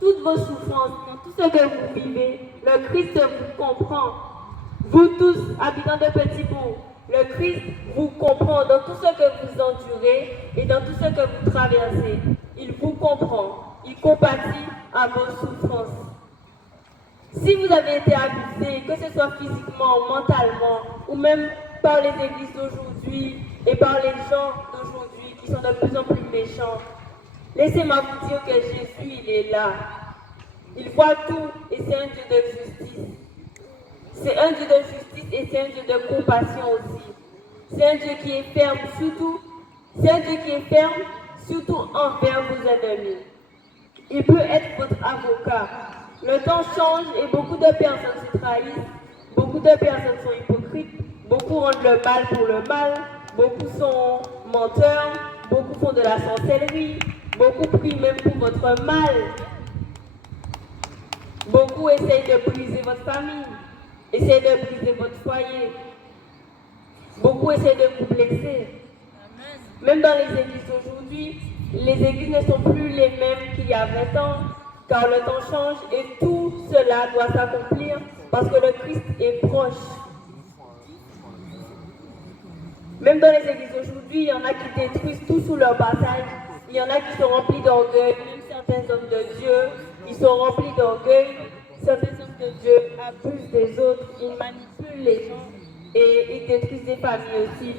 toutes vos souffrances, dans tout ce que vous vivez, le Christ vous comprend. Vous tous, habitants de Petit-Bourg, le Christ vous comprend dans tout ce que vous endurez et dans tout ce que vous traversez. Il vous comprend, il compatit à vos souffrances. Si vous avez été abusé, que ce soit physiquement, mentalement, ou même par les églises d'aujourd'hui et par les gens d'aujourd'hui qui sont de plus en plus méchants, laissez-moi vous dire que Jésus, il est là. Il voit tout et c'est un Dieu de justice. C'est un Dieu de justice et c'est un Dieu de compassion aussi. C'est un Dieu qui est ferme surtout. C'est un Dieu qui est ferme surtout envers vos ennemis. Il peut être votre avocat. Le temps change et beaucoup de personnes se trahissent. Beaucoup de personnes sont hypocrites. Beaucoup rendent le mal pour le mal. Beaucoup sont menteurs. Beaucoup font de la sorcellerie. Beaucoup prient même pour votre mal. Beaucoup essayent de briser votre famille. Essayez de briser votre foyer. Beaucoup essaient de vous blesser. Même dans les églises d'aujourd'hui, les églises ne sont plus les mêmes qu'il y a 20 ans, car le temps change et tout cela doit s'accomplir parce que le Christ est proche. Même dans les églises d'aujourd'hui, il y en a qui détruisent tout sous leur passage. Il y en a qui sont remplis d'orgueil, même certains hommes de Dieu, ils sont remplis d'orgueil. Certains hommes de Dieu abusent des autres, ils manipulent les gens et ils détruisent des familles aussi.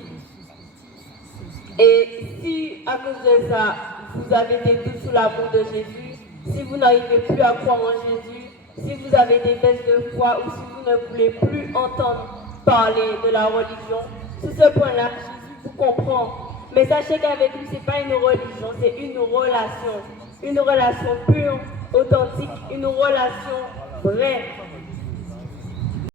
Et si à cause de ça, vous avez des doutes sur l'amour de Jésus, si vous n'arrivez plus à croire en Jésus, si vous avez des baisses de foi ou si vous ne voulez plus entendre parler de la religion, sur ce point-là, Jésus vous comprend. Mais sachez qu'avec lui, ce n'est pas une religion, c'est une relation. Une relation pure, authentique, une relation vraie.